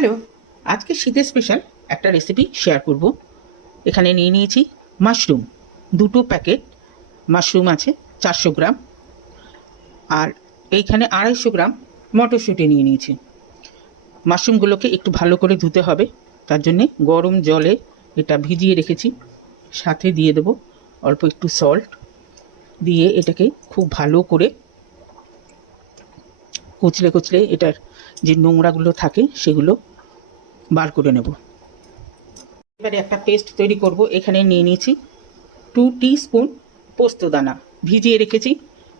Hello, আজকে শীতের special একটা রেসিপি শেয়ার করব। এখানে নিয়ে নিয়েছি মাশরুম দুটো প্যাকেট মাশরুম আছে, চারশো গ্রাম। আর এইখানে আড়াইশো গ্রাম মটরশুঁটি নিয়ে নিয়েছি। মাশরুমগুলোকে একটু ভালো করে ধুতে হবে, তার জন্যে গরম জলে এটা ভিজিয়ে রেখেছি। সাথে দিয়ে দেবো অল্প একটু সল্ট দিয়ে এটাকে খুব ভালো করে কুচলে কুচলে এটার যে নোংরাগুলো থাকে সেগুলো বার করে নেব। এবারে একটা পেস্ট তৈরি করব। এখানে নিয়ে নিয়েছি টু টি স্পুন পোস্ত দানা। ভিজিয়ে রেখেছি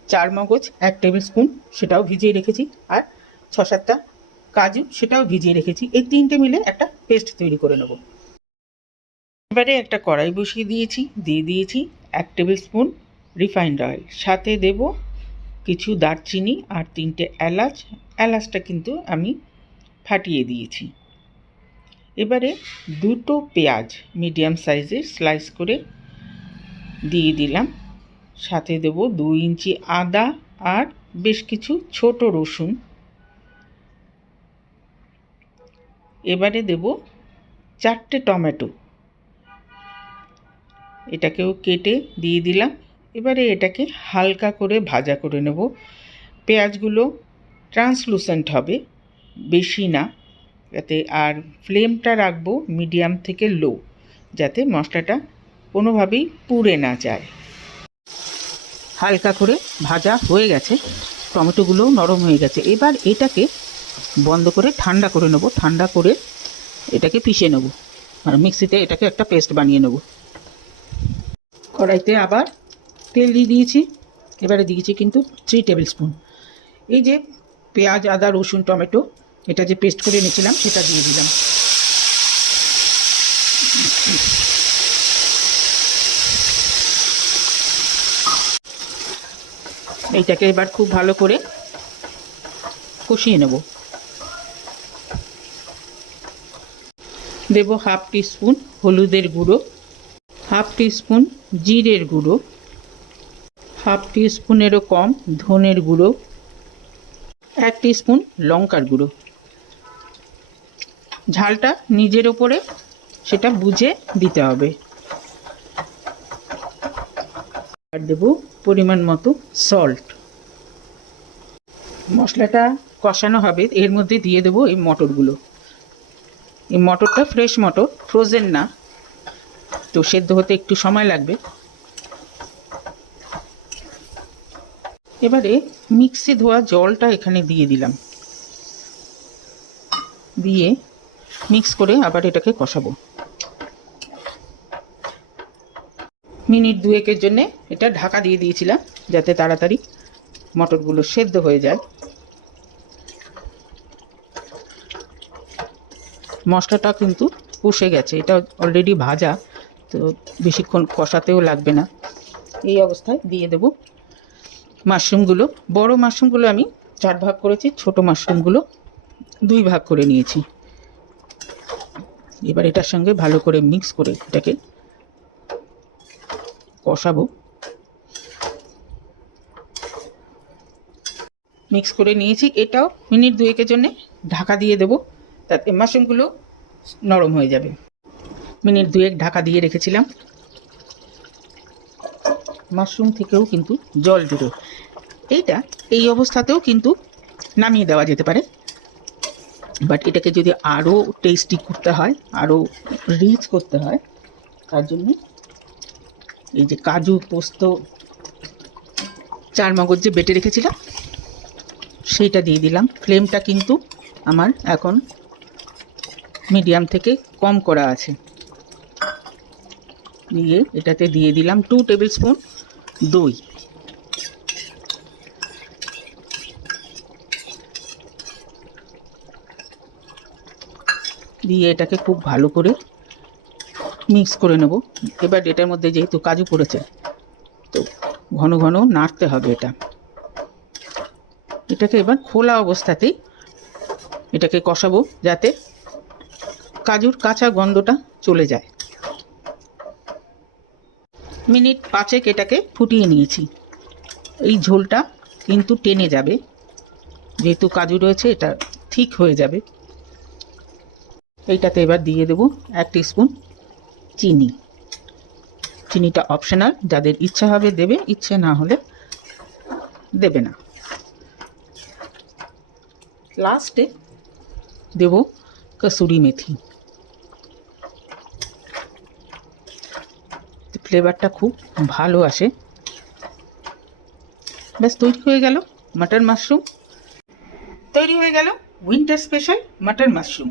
চার মগজ, এক টেবিল স্পুন সেটাও ভিজিয়ে রেখেছি আর ছ সাতটা কাজু সেটাও ভিজিয়ে রেখেছি। এই তিনটে মিলে একটা পেস্ট তৈরি করে নেব। এবারে একটা কড়াই বসিয়ে দিয়েছি, দিয়ে দিয়েছি এক টেবিল স্পুন রিফাইন্ড অয়েল। সাথে দেব কিছু দারচিনি আর তিনটে এলাচ। এলাচটা কিন্তু আমি ফাটিয়ে দিয়েছি। এবারে দুটো পেঁয়াজ মিডিয়াম সাইজের স্লাইস করে দিয়ে দিলাম। সাথে দেব দুই ইঞ্চি আদা আর বেশ কিছু ছোট রসুন। এবারে দেব চারটে টমেটো। এটাকেও কেটে দিয়ে দিলাম। এবারে এটাকে হালকা করে ভাজা করে নেব। পেঁয়াজগুলো ট্রান্সলুসেন্ট হবে, বেশি না। যাতে আর ফ্লেমটা রাখব মিডিয়াম থেকে লো, যাতে মশলাটা কোনোভাবেই পুড়ে না যায়। হালকা করে ভাজা হয়ে গেছে, টমেটোগুলো নরম হয়ে গেছে। এবার এটাকে বন্ধ করে ঠান্ডা করে নেব, ঠান্ডা করে এটাকে পিষে নেব। আর মিক্সিতে এটাকে একটা পেস্ট বানিয়ে নেব। কড়াইতে আবার তেল দিয়ে দিয়েছি, এবারে দিয়েছি কিন্তু থ্রি টেবিল স্পুন এই যে পেঁয়াজ, আদা, রসুন, টমেটো, এটা যে পেস্ট করে নিয়েছিলাম সেটা দিয়ে দিলাম। এইটাকে এবার খুব ভালো করে কষিয়ে নেব। দেব হাফ টিস্পুন হলুদের গুঁড়ো হাফ টিস্পুন জিরের গুঁড়ো হাফ টিস্পুনেরও কম ধনের গুঁড়ো, এক টিস্পুন লঙ্কার গুঁড়ো। ঝালটা নিজের ওপরে সেটা বুঝে দিতে হবে। আর দেব পরিমাণ মতো সল্ট মশলাটা কষানো হবে, এর মধ্যে দিয়ে দেবো এই মটরগুলো। এই মটরটা ফ্রেশ মটর ফ্রোজেন না। তো সেদ্ধ হতে একটু সময় লাগবে। এবারে মিক্সি ধোয়া জলটা এখানে দিয়ে দিলাম। দিয়ে মিক্স করে আবার এটাকে কষাবো। মিনিট দুয়েকের জন্যে এটা ঢাকা দিয়ে দিয়েছিলাম, যাতে তাড়াতাড়ি মটরগুলো সেদ্ধ হয়ে যায়। মশলাটা কিন্তু কষে গেছে, এটা অলরেডি ভাজা, তো বেশিক্ষণ কষাতেও লাগবে না। এই অবস্থায় দিয়ে দেব মাশরুমগুলো, বড় মাশরুমগুলো আমি চার ভাগ করেছি, ছোট মাশরুমগুলো দুই ভাগ করে নিয়েছি। এবার এটার সঙ্গে ভালো করে মিক্স করে এটাকে কষাবো। মিক্স করে নিয়েছি, এটাও মিনিট দুয়েকের জন্য ঢাকা দিয়ে দেবো, তাতে মাশরুমগুলো নরম হয়ে যাবে। মিনিট দুয়েক ঢাকা দিয়ে রেখেছিলাম। মাশরুম থেকেও কিন্তু জল বেরোয় এইটা, এই অবস্থাতেও কিন্তু নামিয়ে দেওয়া যেতে পারে। বাট এটাকে যদি আরও টেস্টি করতে হয়, আরও রিচ করতে হয়, তার জন্যে এই যে কাজু, পোস্ত চার মগজ যে বেটে রেখেছিলাম, সেইটা দিয়ে দিলাম। ফ্লেমটা কিন্তু আমার এখন মিডিয়াম থেকে কম করা আছে। দিয়ে এটাতে দিয়ে দিলাম টু টেবিল স্পুন দই। দিয়ে এটাকে খুব ভালো করে মিক্স করে নেব। এবার এটার মধ্যে যেহেতু কাজু পড়েছে, তো ঘন ঘন নাড়তে হবে এটা। এটাকে এবার খোলা অবস্থাতেই এটাকে কষাবো যাতে কাজুর কাঁচা গন্ধটা চলে যায়। মিনিট পাঁচেক এটাকে ফুটিয়ে নিয়েছি। এই ঝোলটা কিন্তু টেনে যাবে। যেহেতু কাজু রয়েছে, এটা ঠিক হয়ে যাবে। এইটাতে এবার দিয়ে দেবো এক স্পুন চিনি। চিনিটা অপশনাল যাদের ইচ্ছা হবে দেবে, ইচ্ছে না হলে দেবে না। লাস্টে দেব কসুরি মেথি। ফ্লেভারটা খুব ভালো আসে। ব্যাস, তৈরি হয়ে গেল মাটন মাশরুম তৈরি হয়ে গেল উইন্টার স্পেশাল মাটন মাশরুম